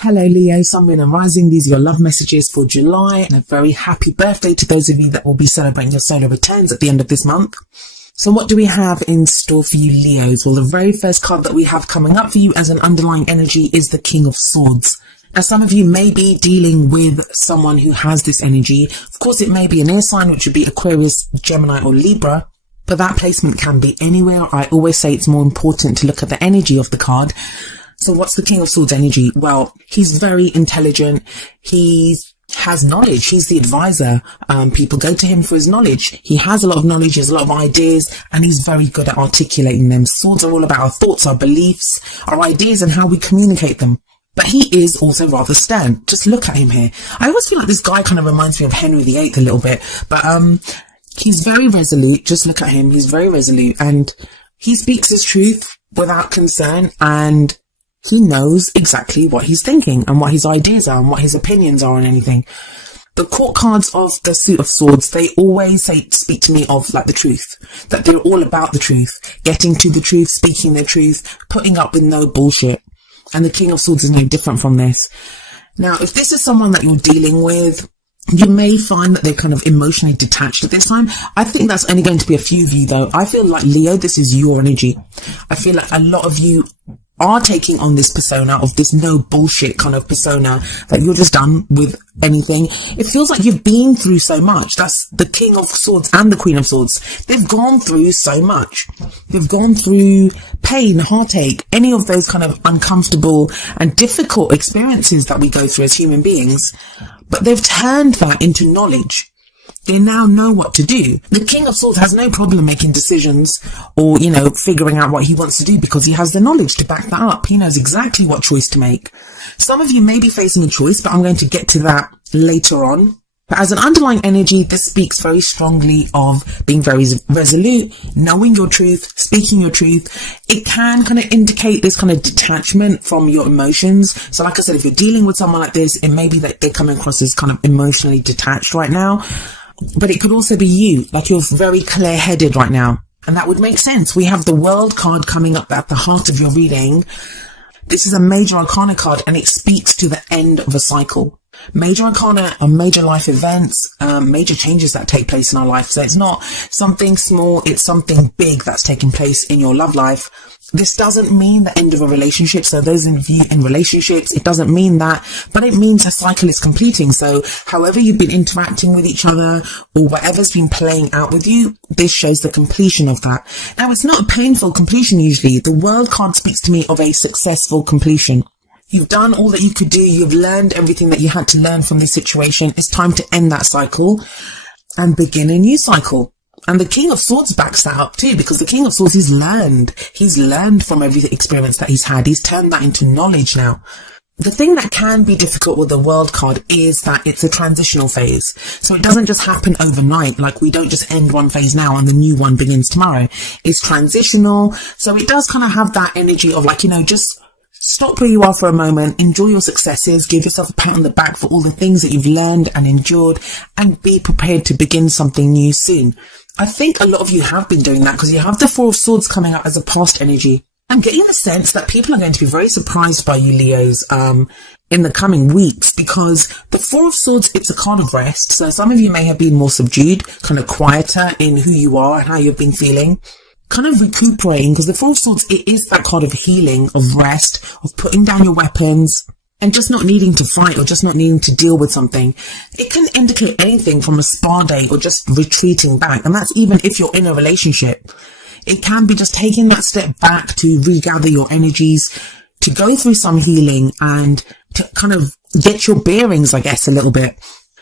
Hello Leo, Sun, Moon and Rising. These are your love messages for July, and a very happy birthday to those of you that will be celebrating your solar returns at the end of this month. So what do we have in store for you Leos? Well, the very first card that we have coming up for you as an underlying energy is the King of Swords. Now, some of you may be dealing with someone who has this energy. Of course, it may be an air sign, which would be Aquarius, Gemini or Libra, but that placement can be anywhere. I always say it's more important to look at the energy of the card. So what's the King of Swords energy? Well, he's very intelligent. He has knowledge. He's the advisor. People go to him for his knowledge. He has a lot of knowledge. He has a lot of ideas, and he's very good at articulating them. Swords are all about our thoughts, our beliefs, our ideas, and how we communicate them. But he is also rather stern. Just look at him here. I always feel like this guy kind of reminds me of Henry VIII a little bit, but he's very resolute. Just look at him. He's very resolute, and he speaks his truth without concern, and he knows exactly what he's thinking and what his ideas are and what his opinions are on anything. The court cards of the Suit of Swords, they always speak to me of like the truth, that they're all about the truth, getting to the truth, speaking the truth, putting up with no bullshit. And the King of Swords is no different from this. Now, if this is someone that you're dealing with, you may find that they're kind of emotionally detached at this time. I think that's only going to be a few of you though. I feel like Leo, this is your energy. I feel like a lot of you are taking on this persona of this no bullshit kind of persona, that you're just done with anything. It feels like you've been through so much. That's the King of Swords and the Queen of Swords. They've gone through so much. They've gone through pain, heartache, any of those kind of uncomfortable and difficult experiences that we go through as human beings. But they've turned that into knowledge. They now know what to do. The King of Swords has no problem making decisions or, figuring out what he wants to do, because he has the knowledge to back that up. He knows exactly what choice to make. Some of you may be facing a choice, but I'm going to get to that later on. But as an underlying energy, this speaks very strongly of being very resolute, knowing your truth, speaking your truth. It can kind of indicate this kind of detachment from your emotions. So like I said, if you're dealing with someone like this, it may be that they're coming across as kind of emotionally detached right now. But it could also be you, like you're very clear-headed right now. And that would make sense. We have the World card coming up at the heart of your reading. This is a major arcana card, and it speaks to the end of a cycle. Major arcana are major life events, major changes that take place in our life. So it's not something small, it's something big that's taking place in your love life. This doesn't mean the end of a relationship. So those of you in relationships, it doesn't mean that, but it means a cycle is completing. So however you've been interacting with each other or whatever's been playing out with you, this shows the completion of that. Now, it's not a painful completion usually. The World card speaks to me of a successful completion. You've done all that you could do. You've learned everything that you had to learn from this situation. It's time to end that cycle and begin a new cycle. And the King of Swords backs that up too, because the King of Swords, he's learned from every experience that he's had. He's turned that into knowledge now. The thing that can be difficult with the World card is that it's a transitional phase. So it doesn't just happen overnight. Like, we don't just end one phase now and the new one begins tomorrow. It's transitional. So it does kind of have that energy of like, just stop where you are for a moment, enjoy your successes, give yourself a pat on the back for all the things that you've learned and endured, and be prepared to begin something new soon. I think a lot of you have been doing that, because you have the Four of Swords coming out as a past energy. I'm getting the sense that people are going to be very surprised by you Leos in the coming weeks, because the Four of Swords, it's a card of rest. So some of you may have been more subdued, kind of quieter in who you are and how you've been feeling. Kind of recuperating, because the Four of Swords, it is that card of healing, of rest, of putting down your weapons and just not needing to fight or just not needing to deal with something. It can indicate anything from a spa day or just retreating back. And that's even if you're in a relationship. It can be just taking that step back to regather your energies, to go through some healing and to kind of get your bearings, I guess, a little bit.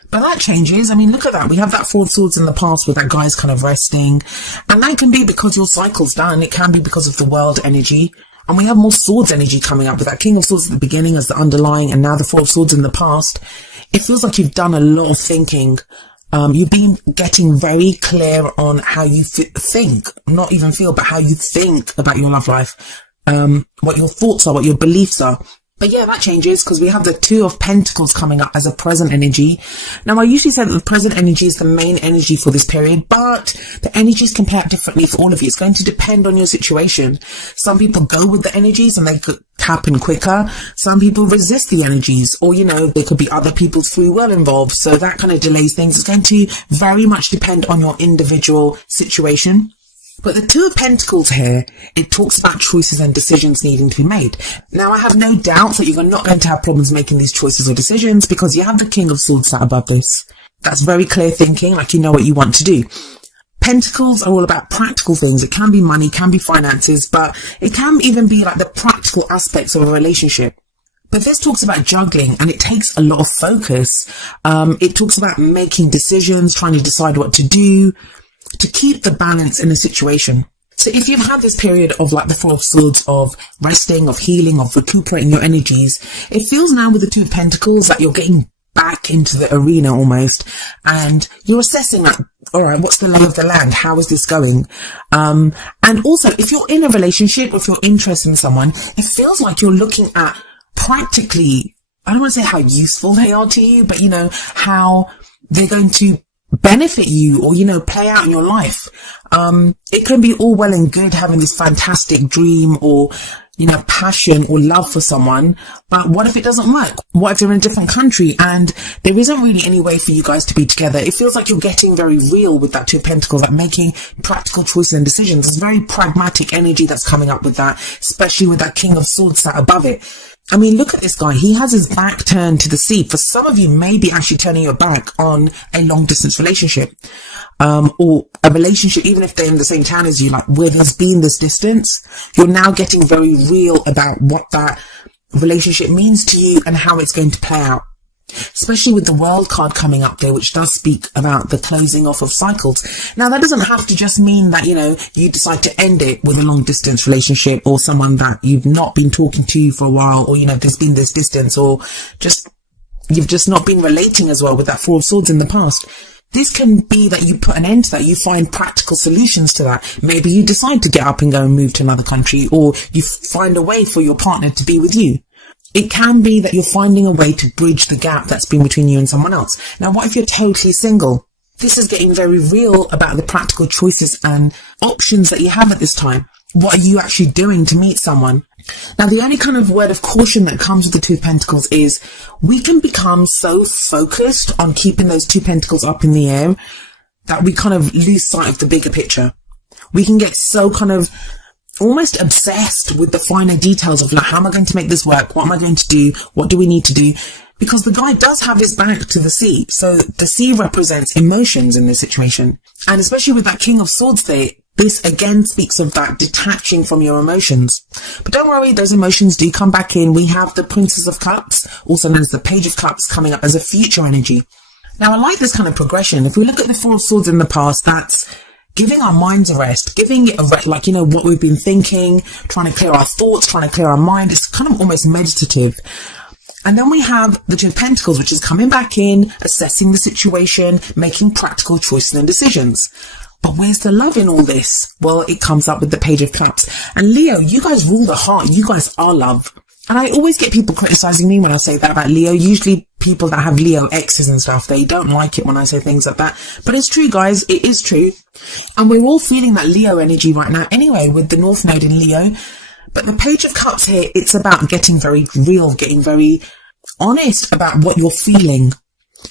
But that changes. I mean, look at that. We have that Four of Swords in the past where that guy's kind of resting. And that can be because your cycle's done. It can be because of the World energy. And we have more Swords energy coming up with that King of Swords at the beginning as the underlying, and now the Four of Swords in the past. It feels like you've done a lot of thinking. You've been getting very clear on how you think, not even feel, but how you think about your love life. What your thoughts are, what your beliefs are. But yeah, that changes because we have the Two of Pentacles coming up as a present energy. Now, I usually say that the present energy is the main energy for this period, but the energies can play out differently for all of you. It's going to depend on your situation. Some people go with the energies and they could happen quicker. Some people resist the energies, or, there could be other people's free will involved. So that kind of delays things. It's going to very much depend on your individual situation. But the Two of Pentacles here, it talks about choices and decisions needing to be made. Now, I have no doubts that you're not going to have problems making these choices or decisions because you have the King of Swords sat above this. That's very clear thinking, like you know what you want to do. Pentacles are all about practical things. It can be money, can be finances, but it can even be like the practical aspects of a relationship. But this talks about juggling, and it takes a lot of focus. It talks about making decisions, trying to decide what to do, to keep the balance in a situation. So if you've had this period of like the Four of Swords, of resting, of healing, of recuperating your energies, it feels now with the Two of Pentacles that you're getting back into the arena almost, and you're assessing like, all right, what's the lay of the land? How is this going? And also, if you're in a relationship, or if you're interested in someone, it feels like you're looking at practically, I don't want to say how useful they are to you, but how they're going to benefit you or, play out in your life. It can be all well and good having this fantastic dream or, passion or love for someone. But what if it doesn't work? What if they're in a different country and there isn't really any way for you guys to be together? It feels like you're getting very real with that Two of Pentacles, like making practical choices and decisions. There's very pragmatic energy that's coming up with that, especially with that King of Swords sat above it. I mean, look at this guy. He has his back turned to the sea. For some of you, maybe actually turning your back on a long distance relationship, or a relationship, even if they're in the same town as you, like where there's been this distance. You're now getting very real about what that relationship means to you and how it's going to play out. Especially with the World card coming up there, which does speak about the closing off of cycles. Now, that doesn't have to just mean that, you decide to end it with a long distance relationship or someone that you've not been talking to for a while, or, there's been this distance, or you've just not been relating as well with that Four of Swords in the past. This can be that you put an end to that. You find practical solutions to that. Maybe you decide to get up and go and move to another country, or you find a way for your partner to be with you. It can be that you're finding a way to bridge the gap that's been between you and someone else. Now, what if you're totally single? This is getting very real about the practical choices and options that you have at this time. What are you actually doing to meet someone? Now, the only kind of word of caution that comes with the Two of Pentacles is we can become so focused on keeping those Two Pentacles up in the air that we kind of lose sight of the bigger picture. We can get so kind of almost obsessed with the finer details of like, how am I going to make this work? What am I going to do? What do we need to do? Because the guy does have his back to the sea. So the sea represents emotions in this situation. And especially with that King of Swords there, this again speaks of that detaching from your emotions. But don't worry, those emotions do come back in. We have the Princess of Cups, also known as the Page of Cups, coming up as a future energy. Now, I like this kind of progression. If we look at the Four of Swords in the past, that's giving our minds a rest, giving it a rest, like, what we've been thinking, trying to clear our thoughts, trying to clear our mind. It's kind of almost meditative. And then we have the Two of Pentacles, which is coming back in, assessing the situation, making practical choices and decisions. But where's the love in all this? Well, it comes up with the Page of Cups. And Leo, you guys rule the heart. You guys are love. And I always get people criticizing me when I say that about Leo. Usually people that have Leo exes and stuff, they don't like it when I say things like that. But it's true, guys. It is true. And we're all feeling that Leo energy right now anyway, with the North Node in Leo. But the Page of Cups here, it's about getting very real, getting very honest about what you're feeling.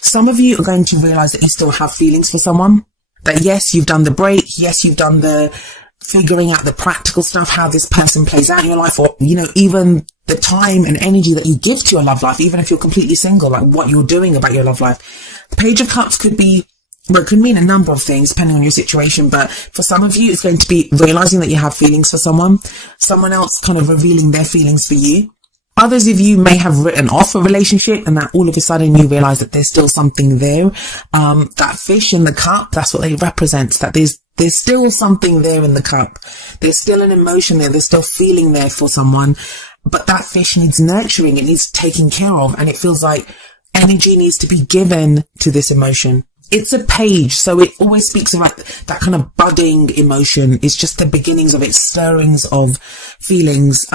Some of you are going to realize that you still have feelings for someone. That yes, you've done the break. Yes, you've done the figuring out the practical stuff, how this person plays out in your life, or, even the time and energy that you give to your love life, even if you're completely single, like what you're doing about your love life. The Page of Cups could be, well, it could mean a number of things depending on your situation, but for some of you, it's going to be realizing that you have feelings for someone else kind of revealing their feelings for you. Others of you may have written off a relationship and that all of a sudden you realize that there's still something there. That fish in the cup, that's what they represent, that there's still something there in the cup. There's still an emotion there. There's still feeling there for someone, but that fish needs nurturing. It needs taking care of. And it feels like energy needs to be given to this emotion. It's a page, so it always speaks about that kind of budding emotion. It's just the beginnings of its stirrings of feelings.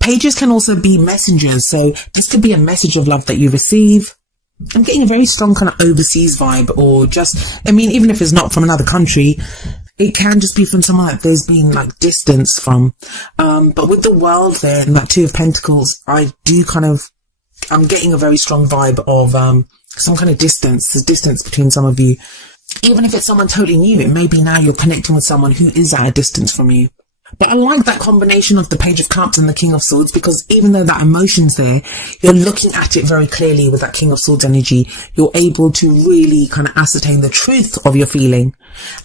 Pages can also be messengers, so this could be a message of love that you receive. I'm getting a very strong kind of overseas vibe, or just, I mean, even if it's not from another country, it can just be from someone that there's been like distance from. But with the World there and that Two of Pentacles, I'm getting a very strong vibe of some kind of distance. There's distance between some of you. Even if it's someone totally new, it may be now you're connecting with someone who is at a distance from you. But I like that combination of the Page of Cups and the King of Swords, because even though that emotion's there, you're looking at it very clearly with that King of Swords energy. You're able to really kind of ascertain the truth of your feeling.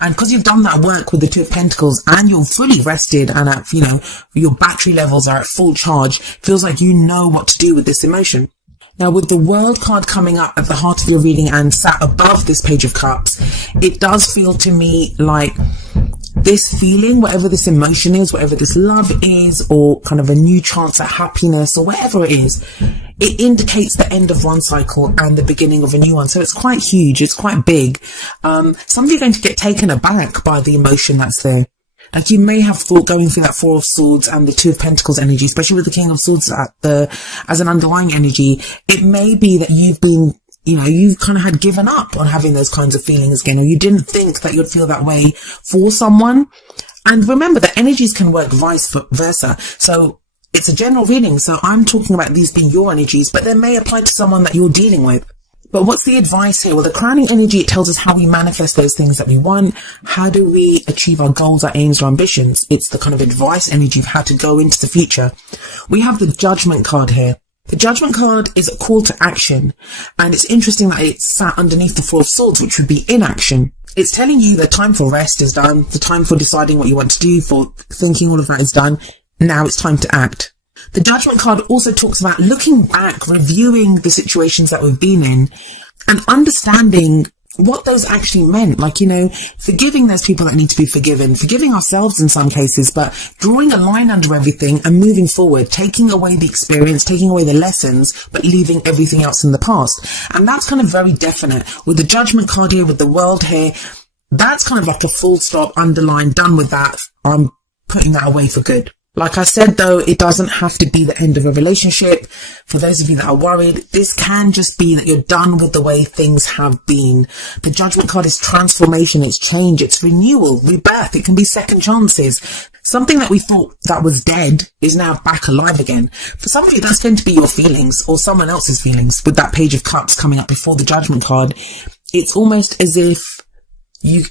And because you've done that work with the Two of Pentacles and you're fully rested and at, your battery levels are at full charge, feels like you know what to do with this emotion. Now, with the World card coming up at the heart of your reading and sat above this Page of Cups, it does feel to me like this feeling, whatever this emotion is, whatever this love is, or kind of a new chance at happiness, or whatever it is, it indicates the end of one cycle and the beginning of a new one. So it's quite huge. It's quite big. Some of you are going to get taken aback by the emotion that's there. Like, you may have thought, going through that Four of Swords and the Two of Pentacles energy, especially with the King of Swords as an underlying energy, it may be that you've been, you've kind of had given up on having those kinds of feelings again, or you didn't think that you'd feel that way for someone. And remember that energies can work vice versa. So it's a general reading. So I'm talking about these being your energies, but they may apply to someone that you're dealing with. But what's the advice here? Well, the crowning energy, it tells us how we manifest those things that we want. How do we achieve our goals, our aims, our ambitions? It's the kind of advice energy of how to go into the future. We have the Judgment card here. The Judgment card is a call to action. And it's interesting that it's sat underneath the Four of Swords, which would be inaction. It's telling you the time for rest is done. The time for deciding what you want to do, for thinking, all of that is done. Now it's time to act. The Judgment card also talks about looking back, reviewing the situations that we've been in, and understanding what those actually meant. Like, forgiving those people that need to be forgiven, forgiving ourselves in some cases, but drawing a line under everything and moving forward, taking away the experience, taking away the lessons, but leaving everything else in the past. And that's kind of very definite. With the Judgment card here, with the World here, that's kind of like a full stop, underline, done with that. I'm putting that away for good. Like I said, though, it doesn't have to be the end of a relationship. For those of you that are worried, this can just be that you're done with the way things have been. The Judgment card is transformation, it's change, it's renewal, rebirth. It can be second chances. Something that we thought that was dead is now back alive again. For some of you, that's going to be your feelings or someone else's feelings. With that Page of Cups coming up before the Judgment card, it's almost as if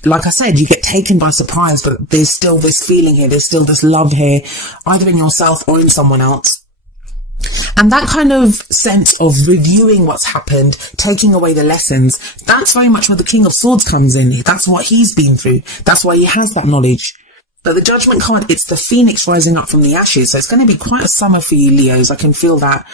like I said, you get taken by surprise, but there's still this feeling here. There's still this love here, either in yourself or in someone else. And that kind of sense of reviewing what's happened, taking away the lessons, that's very much where the King of Swords comes in. That's what he's been through. That's why he has that knowledge. But the Judgment card, it's the phoenix rising up from the ashes. So it's going to be quite a summer for you, Leos. I can feel that.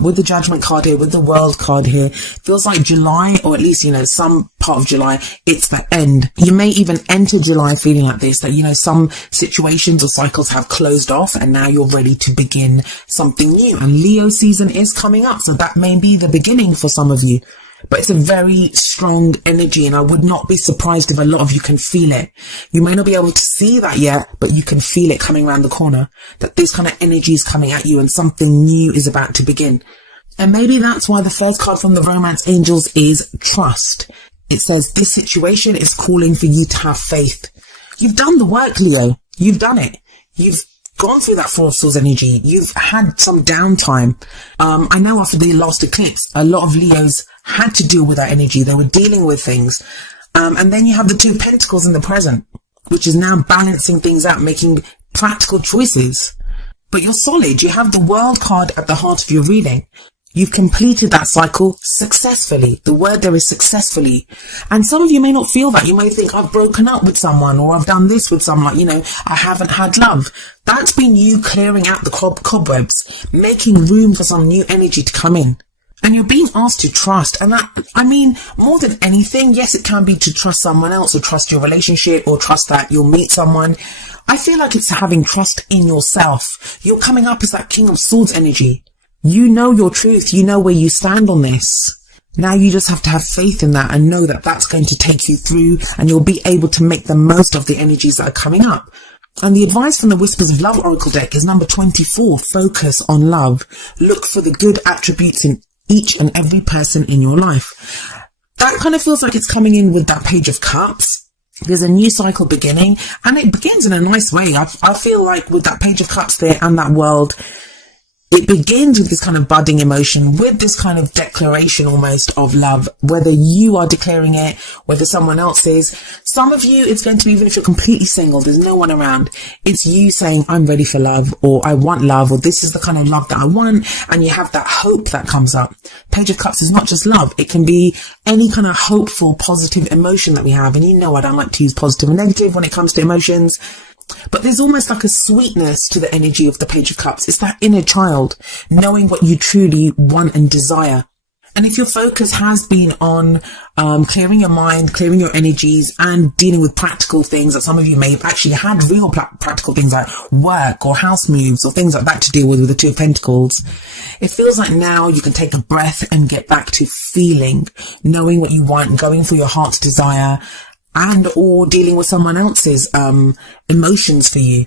With the Judgment card here, with the World card here, feels like July, or at least, some part of July, it's the end. You may even enter July feeling like this, that, some situations or cycles have closed off and now you're ready to begin something new. And Leo season is coming up. So that may be the beginning for some of you. But it's a very strong energy, and I would not be surprised if a lot of you can feel it. You may not be able to see that yet, but you can feel it coming around the corner, that this kind of energy is coming at you and something new is about to begin. And maybe that's why the first card from the Romance Angels is trust. It says this situation is calling for you to have faith. You've done the work, Leo. You've done it. You've gone through that Four of Swords energy. You've had some downtime. I know after the last eclipse, a lot of Leos had to deal with that energy. They were dealing with things. And then you have the Two of Pentacles in the present, which is now balancing things out, making practical choices. But you're solid. You have the World card at the heart of your reading. You've completed that cycle successfully. The word there is successfully. And some of you may not feel that. You may think, I've broken up with someone, or I've done this with someone, I haven't had love. That's been you clearing out the cobwebs, making room for some new energy to come in. And you're being asked to trust. And more than anything, yes, it can be to trust someone else, or trust your relationship, or trust that you'll meet someone. I feel like it's having trust in yourself. You're coming up as that King of Swords energy. You know your truth. You know where you stand on this. Now you just have to have faith in that and know that that's going to take you through, and you'll be able to make the most of the energies that are coming up. And the advice from the Whispers of Love Oracle deck is number 24, focus on love. Look for the good attributes in each and every person in your life. That kind of feels like it's coming in with that Page of Cups. There's a new cycle beginning, and it begins in a nice way. I feel like with that Page of Cups there and that World, it begins with this kind of budding emotion, with this kind of declaration almost of love, whether you are declaring it, whether someone else is. Some of you, it's going to be, even if you're completely single, there's no one around, it's you saying, I'm ready for love, or I want love, or this is the kind of love that I want, and you have that hope that comes up. Page of Cups is not just love, it can be any kind of hopeful, positive emotion that we have. And you know I don't like to use positive and negative when it comes to emotions, but there's almost like a sweetness to the energy of the Page of Cups. It's that inner child, knowing what you truly want and desire. And if your focus has been on clearing your mind, clearing your energies, and dealing with practical things, that some of you may have actually had real practical things like work or house moves or things like that to deal with the Two of Pentacles, it feels like now you can take a breath and get back to feeling, knowing what you want, going for your heart's desire, and or dealing with someone else's emotions for you.